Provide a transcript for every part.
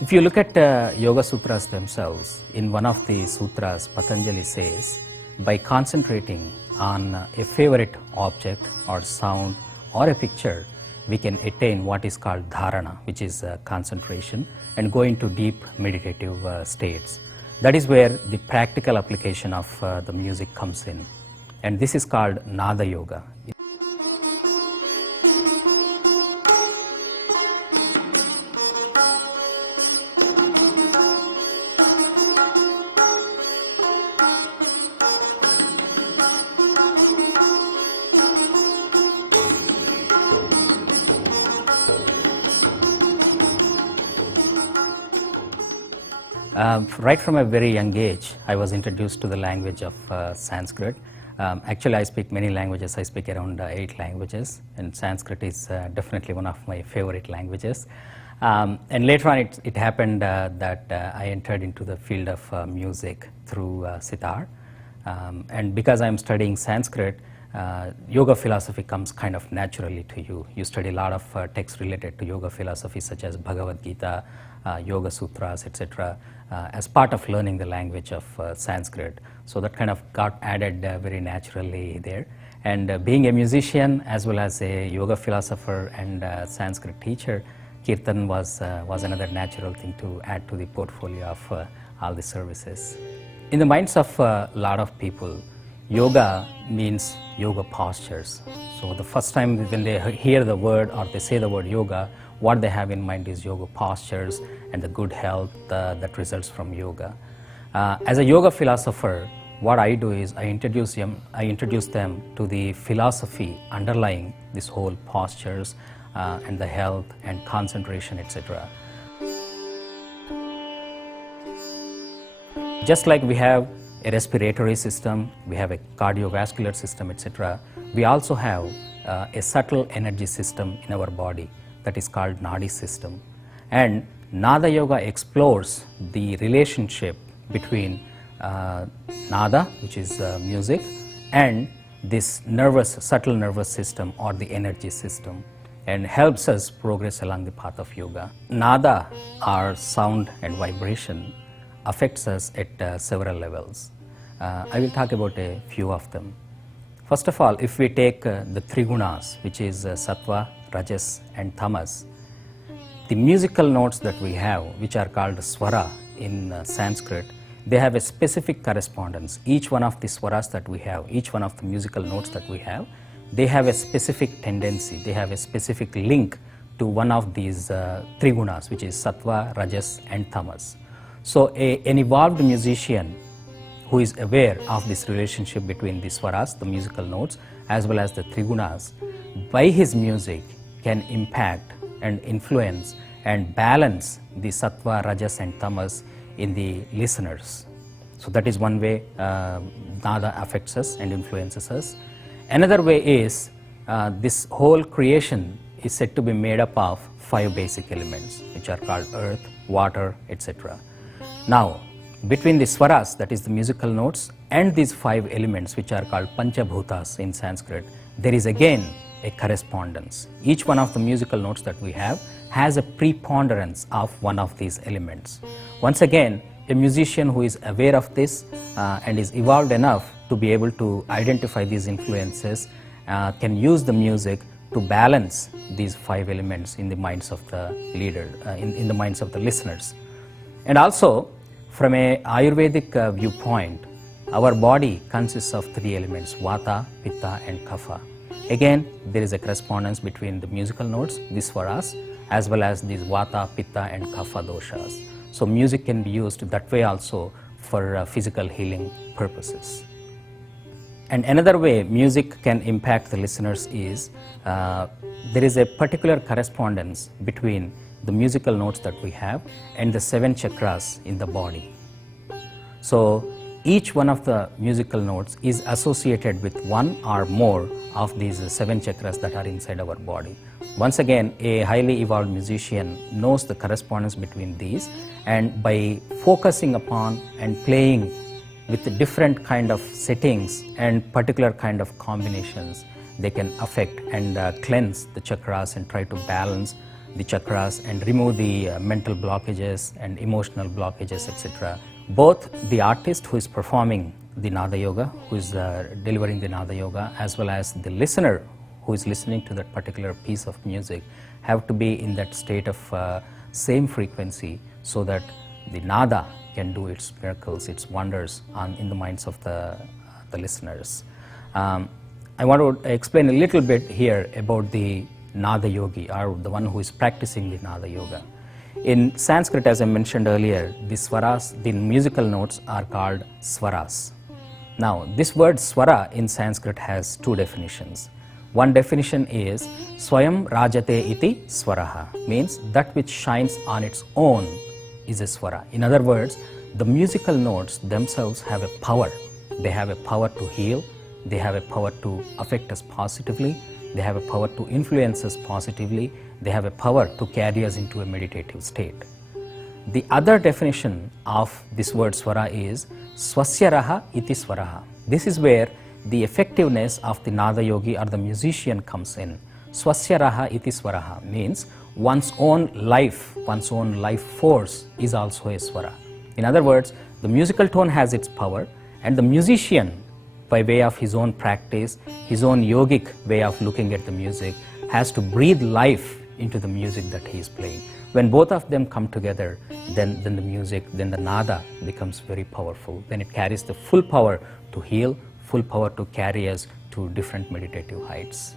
If you look at Yoga Sutras themselves, in one of the sutras, Patanjali says, by concentrating on a favorite object or sound or a picture, we can attain what is called dharana, which is concentration, and go into deep meditative states. That is where the practical application of the music comes in. And this is called Nada Yoga. Right from a very young age, I was introduced to the language of Sanskrit. Actually, I speak many languages. I speak around 8 languages, and Sanskrit is definitely one of my favorite languages. And later on, it happened that I entered into the field of music through sitar. And because I'm studying Sanskrit, yoga philosophy comes kind of naturally to you. You study a lot of texts related to yoga philosophy, such as Bhagavad Gita, Yoga Sutras, etc., as part of learning the language of Sanskrit. So that kind of got added very naturally there. And being a musician as well as a yoga philosopher and Sanskrit teacher, Kirtan was another natural thing to add to the portfolio of all the services. In the minds of a lot of people, yoga means yoga postures. So the first time when they hear the word or they say the word yoga, what they have in mind is yoga postures and the good health that results from yoga. As a yoga philosopher, what I do is I introduce them to the philosophy underlying this whole postures and the health and concentration, etc. Just like we have a respiratory system, we have a cardiovascular system, etc., we also have a subtle energy system in our body that is called Nadi system. And Nada Yoga explores the relationship between Nada, which is music, and this subtle nervous system or the energy system, and helps us progress along the path of yoga. Nada, or sound and vibration, affects us at several levels. I will talk about a few of them. First of all, if we take the three gunas, which is sattva, rajas and tamas, the musical notes that we have, which are called swara in Sanskrit, they have a specific correspondence. Each one of the swaras that we have, each one of the musical notes that we have, they have a specific tendency, they have a specific link to one of these three gunas, which is sattva, rajas and tamas. So an evolved musician who is aware of this relationship between the swaras, the musical notes, as well as the three gunas, by his music can impact and influence and balance the sattva, rajas and tamas in the listeners. So that is one way Nada affects us and influences us. Another way is this whole creation is said to be made up of 5 basic elements, which are called earth, water, etc. Now, between the swaras, that is the musical notes, and these 5 elements, which are called panchabhutas in Sanskrit, there is again a correspondence. Each one of the musical notes that we have has a preponderance of one of these elements. Once again, a musician who is aware of this and is evolved enough to be able to identify these influences can use the music to balance these 5 elements in the minds of the leader, in the minds of the listeners. And also, from a Ayurvedic viewpoint, our body consists of 3 elements, vata, pitta and kapha. Again, there is a correspondence between the musical notes, the swaras, as well as these vata, pitta and kapha doshas. So music can be used that way also for physical healing purposes. And another way music can impact the listeners is there is a particular correspondence between the musical notes that we have and the 7 chakras in the body. So each one of the musical notes is associated with one or more of these 7 chakras that are inside our body. Once again, a highly evolved musician knows the correspondence between these, and by focusing upon and playing with different kind of settings and particular kind of combinations, they can affect and cleanse the chakras and try to balance the chakras and remove the mental blockages and emotional blockages, etc. Both the artist who is performing the Nada Yoga, who is delivering the Nada Yoga, as well as the listener who is listening to that particular piece of music have to be in that state of same frequency so that the Nada can do its miracles, its wonders in the minds of the listeners. I want to explain a little bit here about the Nada Yogi, or the one who is practicing the Nada Yoga. In Sanskrit, as I mentioned earlier, the swaras, the musical notes are called swaras. Now, this word swara in Sanskrit has two definitions. One definition is Swayam Rajate iti swaraha, means that which shines on its own is a swara. In other words, the musical notes themselves have a power. They have a power to heal, they have a power to affect us positively, they have a power to influence us positively, they have a power to carry us into a meditative state. The other definition of this word swara is Swasyaraha iti swaraha. This is where the effectiveness of the Nada Yogi or the musician comes in. Swasyaraha iti swaraha means one's own life force is also a swara. In other words, the musical tone has its power, and the musician, by way of his own practice, his own yogic way of looking at the music, has to breathe life into the music that he is playing. When both of them come together, then the music, then the nada becomes very powerful. Then it carries the full power to heal, full power to carry us to different meditative heights.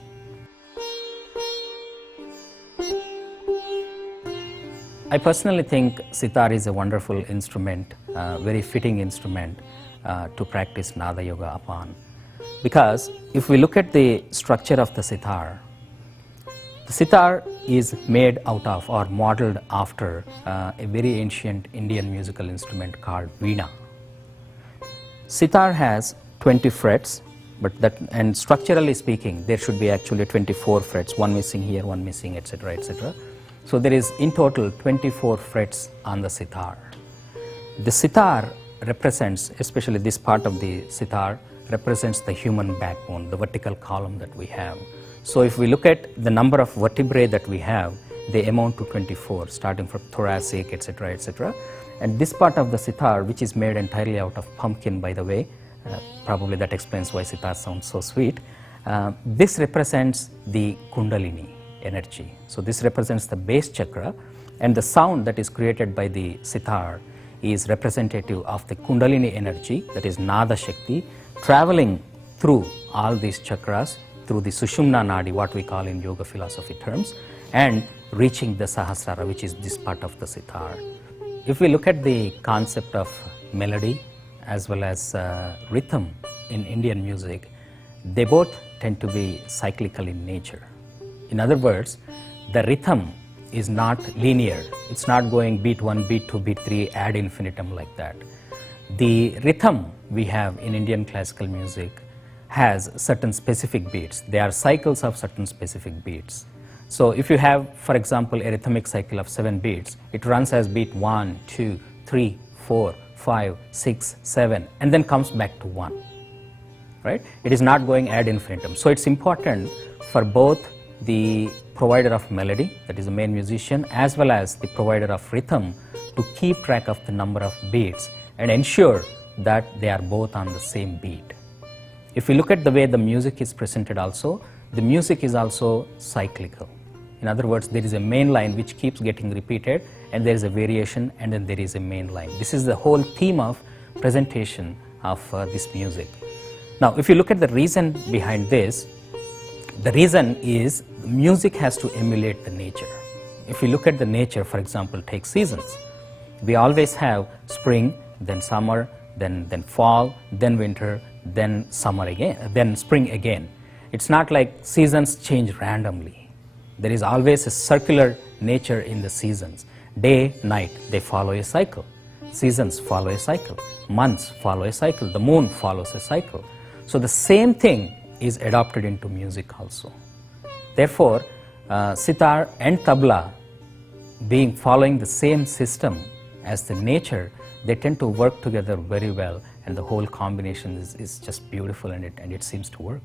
I personally think sitar is a wonderful instrument, very fitting instrument to practice Nada Yoga upon. Because if we look at the structure of the sitar is made out of or modeled after a very ancient Indian musical instrument called veena. Sitar has 20 frets, and structurally speaking, there should be actually 24 frets, one missing here, one missing, etc., etc. So there is in total 24 frets on the sitar. The sitar represents, especially this part of the sitar, represents the human backbone, the vertical column that we have. So if we look at the number of vertebrae that we have, they amount to 24, starting from thoracic, etc., etc. And this part of the sitar, which is made entirely out of pumpkin, by the way, probably that explains why sitar sounds so sweet. This represents the Kundalini energy. So this represents the base chakra, and the sound that is created by the sitar is representative of the Kundalini energy, that is Nada Shakti, traveling through all these chakras, through the Sushumna Nadi, what we call in yoga philosophy terms, and reaching the Sahasrara, which is this part of the sitar. If we look at the concept of melody as well as rhythm in Indian music, they both tend to be cyclical in nature. In other words, the rhythm is not linear. It's not going beat 1, beat 2, beat 3, ad infinitum like that. The rhythm we have in Indian classical music has certain specific beats. They are cycles of certain specific beats. So if you have, for example, a rhythmic cycle of 7 beats, it runs as beat 1, 2, 3, 4, 5, 6, 7, and then comes back to 1. Right? It is not going ad infinitum. So it's important for both the provider of melody, that is the main musician, as well as the provider of rhythm to keep track of the number of beats and ensure that they are both on the same beat. If we look at the way the music is presented also, the music is also cyclical. In other words, there is a main line which keeps getting repeated, and there is a variation, and then there is a main line. This is the whole theme of presentation of this music. Now, if you look at the reason behind this, the reason is music has to emulate the nature. If we look at the nature, for example, take seasons. We always have spring, then summer, then fall, then winter, then summer again, then spring again. It's not like seasons change randomly. There is always a circular nature in the seasons. Day, night, they follow a cycle. Seasons follow a cycle. Months follow a cycle. The moon follows a cycle. So the same thing is adopted into music also. Therefore, sitar and tabla, being following the same system as the nature, they tend to work together very well, and the whole combination is just beautiful, and it seems to work.